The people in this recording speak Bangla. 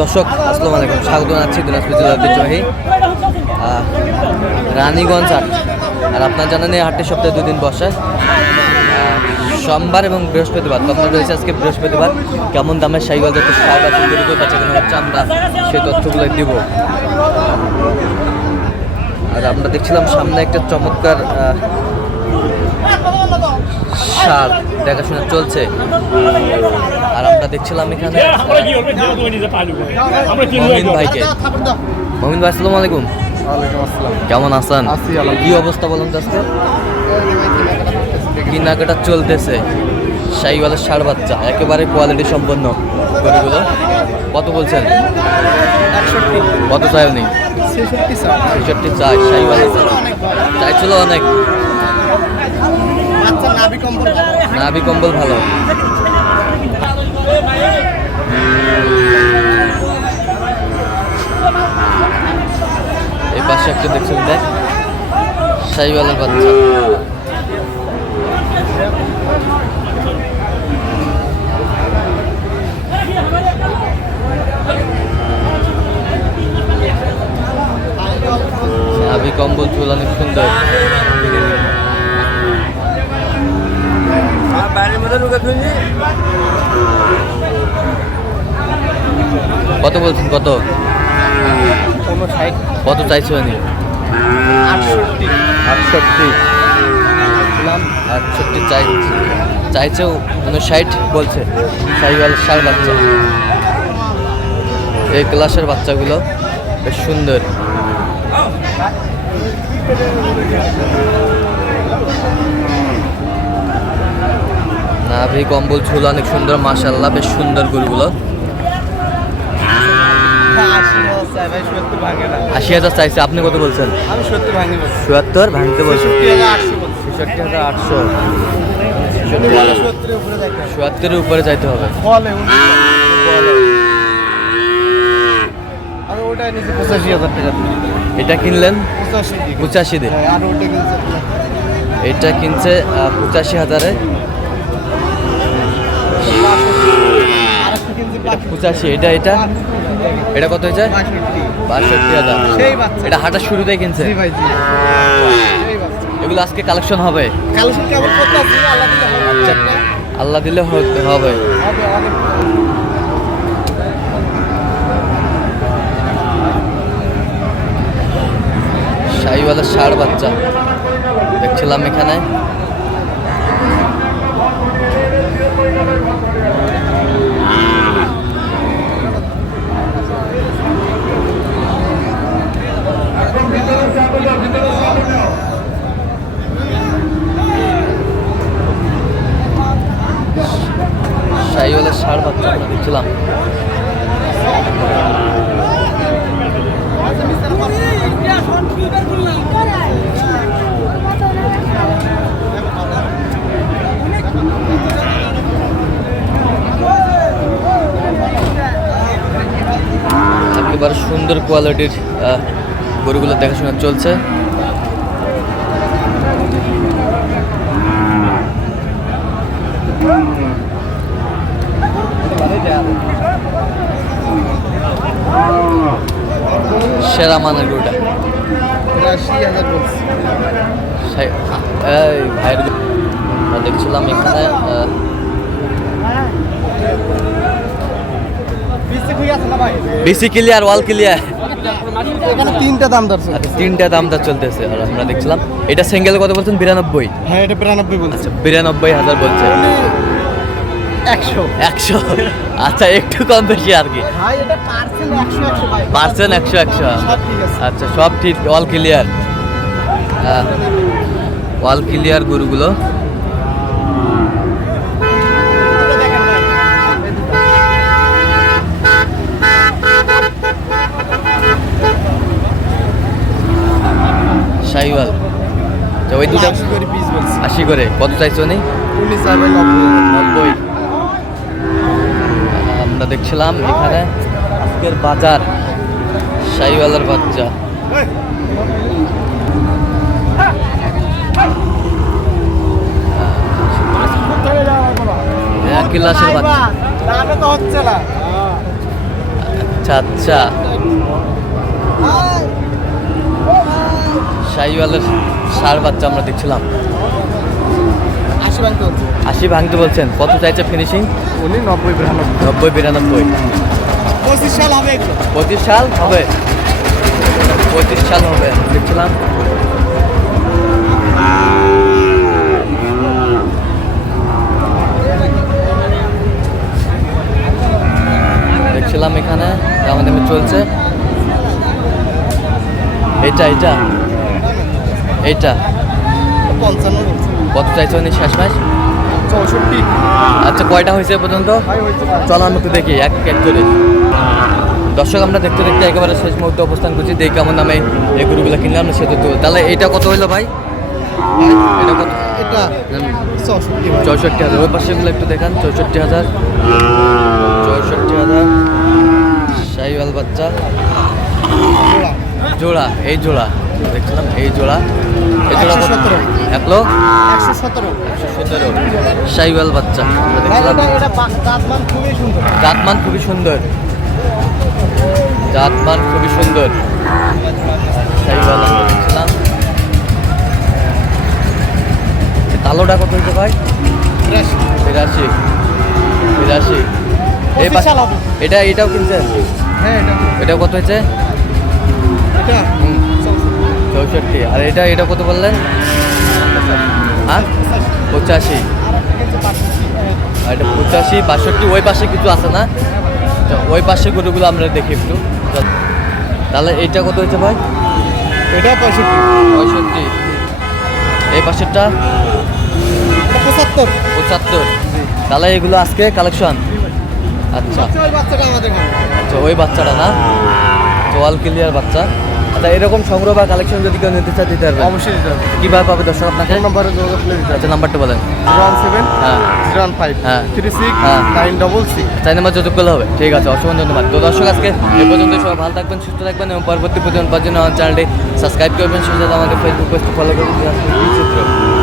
দর্শক, আসসালামু আলাইকুম। স্বাগত জানাচ্ছি দিনাজপুর জেলার ঐতিহ্যবাহী রানীগঞ্জ হাট। আর আপনার জানেন এই হাটটি সপ্তাহে দুদিন বসে। সোমবার এবং বৃহস্পতিবার, তখন রয়েছে আজকে বৃহস্পতিবার। কেমন দামের সাইকেল যত সার আছে গরুকে বেচা কেনা হচ্ছে, আমরা সেই তথ্যগুলো দিব। আর আমরা দেখছিলাম সামনে একটা চমৎকার সার দেখাশোনা চলছে। আর আমরা দেখছিলাম এখানে মমিন ভাইকে। মমিন ভাই আসসালামু আলাইকুম। কেমন আছেন। কি অবস্থা বলুন তো আজকে? কেনাকাটা চলতেছে। শাহিওয়ালের ষাড় বাচ্চা একেবারে কোয়ালিটি সম্পন্ন। গরুগুলো। কত বলছেন? কত চাইল নেই ছেষট্টি চাই। শাহিওয়ালের চাইছিল অনেক। বাচ্চা নাভি কম্বল ভালো। এই পাশে একটা দেখছেন দেখ সাইবালের বাচ্চা নাভি কম্বল চুল অনেক সুন্দর কত বলছেন কত? কত চাইছো আমি আটষট্টি। আটষট্টি। চাই চাইছেও উনষাট বলছে। সাইওয়াল ষাট বাচ্চা। এই ক্লাসের বাচ্চাগুলো বেশ সুন্দর। নাভি কম্বল ঝুল অনেক সুন্দর মাশাল্লাহ বেশ সুন্দর গরুগুলো। আশি হাজার চাইছে আপনি কত বলছেন? সত্তর ভাঙতে বলছেন। ছেষট্টি হাজার আটশো সত্তরের উপরে যাইতে হবে। এটা কিনলেন? পঁচাশি দিয়ে হ্যাঁ, এটা কিনছে পঁচাশি হাজারে আর একটা কিনছে বাষট্টি। পঁচাশি এটা এটা? এটা কত হয়েছে? বাষট্টি। হাজার। এটা হাঁটার কিনছে? সেই বাচ্চা। এগুলো আজকে কালেকশন হবে? আল্লাহ দিলে হবে। আচ্ছা, শাহিওয়ালা ষাড় বাচ্চা। দেখছিলাম এখানে শাহিওয়ালা ষাড় বাচ্চা আমরা দেখছিলাম। একেবারে সুন্দর কোয়ালিটির গরুগুলো দেখাশোনা চলছে। সেরা মানের গরুটা? ভাইয়ের দেখছিলাম এখানে আহ, বিসি খুঁজে আছে না ভাই বিসি ক্লিয়ার ওয়াল ক্লিয়ার। এখানে তিনটা দাম ধরছে আচ্ছা তিনটা দামটা চলতেছে। আর আমরা দেখছিলাম এটা সিঙ্গেল কত বলছেন? বিরানব্বই? হ্যাঁ এটা বিরানব্বই বলছে। আচ্ছা বিরানব্বই হাজার বলছে। একশো। একশো? আচ্ছা একটু কম বেশি আর কি। পার্সেন্ট একশো একশো আচ্ছা সব ঠিক অল ক্লিয়ার অল ক্লিয়ার গরুগুলো। শাহিওয়াল ওই দুটা আশি করে কত চাইছো নি নব্বই। আমরা দেখছিলাম এখানে আজকের বাজার, শাহিওয়ালের বাচ্চা। এক গিলাসের বাচ্চা। আচ্ছা আচ্ছা। সার বাচ্চা আমরা দেখছিলাম। আশি ভাঙতে আশি ভাঙতে বলছেন। কত চাইছে ফিনিশিং উনি নব্বই বিরানব্বই। নব্বই বিরানব্বই। পঁচিশ সাল হবে পঁচিশ সাল হবে? পঁচিশ সাল হবে দেখছিলাম। দেখছিলাম এখানে আমাদের চলছে। এটা এটা এইটা। পঞ্চান্ন কত চাইছে শেষ ম্যাচ চৌষট্টি। আচ্ছা কয়টা হয়েছে পর্যন্ত? চল আমি একটু দেখি এক এক করে দর্শক আমরা দেখতে দেখতে একেবারে শেষ মুহূর্তে অবস্থান করছি। দেখি কেমন দামে এই গরুগুলো কিনলাম না সেটা তো তাহলে এটা কত হইল ভাই? এটা কত? এটা চৌষট্টি হাজার। ওই পাশেগুলো একটু দেখান চৌষট্টি হাজার। চৌষট্টি হাজার। শাহিওয়াল বাচ্চা। জোড়া। জোড়া এই জোড়া। দেখছিলাম এই জোড়া। এই জোড়া কত? 117 এক লোক? একশো সতেরো। একশো সতেরো। শাহিওয়াল বাচ্চা। আমরা খুবই সুন্দর। জাতমান খুবই সুন্দর। জাতমান খুবই সুন্দর। শাহিওয়াল আমরা দেখছিলাম। এই কালোটা কত হইতে ভাই বিরাশি বিরাশি এই। এটা এটাও কিনছেন? হ্যাঁ এটা এটা কত হয়েছে এটা চৌষট্টি। আর এটা এটা কত বললেন? হ্যাঁ? পঁচাশি। আর এটা পঁচাশি বাষট্টি ওই পাশে কিছু আছে না? তো ওই পাশে গরুগুলো আমরা দেখি একটু। তাহলে এইটা কত হয়েছে ভাই? এটা পঁয়ষট্টি। পঁয়ষট্টি। এই পাশেরটা? পঁচাত্তর। পঁচাত্তর। তাহলে এগুলো আজকে কালেকশন আচ্ছা। আচ্ছা ওই বাচ্চাটা না? তোয়াল ক্লিয়ার বাচ্চা। আচ্ছা এরকম সংগ্রহ বা কালেকশন যদি কেউ নিতে চায় দিতে পারবে? অবশ্যই দিতে পারবে কীভাবে পাবে দর্শক আপনাকে? ফোন নম্বরে যোগাযোগ করে দিতে আচ্ছা নাম্বারটা বলেন। জিরো ওয়ান সেভেন হ্যাঁ। জিরো ওয়ান ফাইভ হ্যাঁ। থ্রি সিক্স হ্যাঁ। Nine double six. চাই নাম্বার যোগাযোগ করলে হবে। ঠিক আছে অসংখ্য ধন্যবাদ। তো দর্শক আজকে এ পর্যন্ত সবাই ভালো থাকবেন সুস্থ থাকবেন এবং পরবর্তী পর্যন্ত পাওয়ার জন্য আমার চ্যানেলটি সাবস্ক্রাইব করবেন। সেই সাথে আমাদের ফেসবুক পেজটি ফলো করবেন।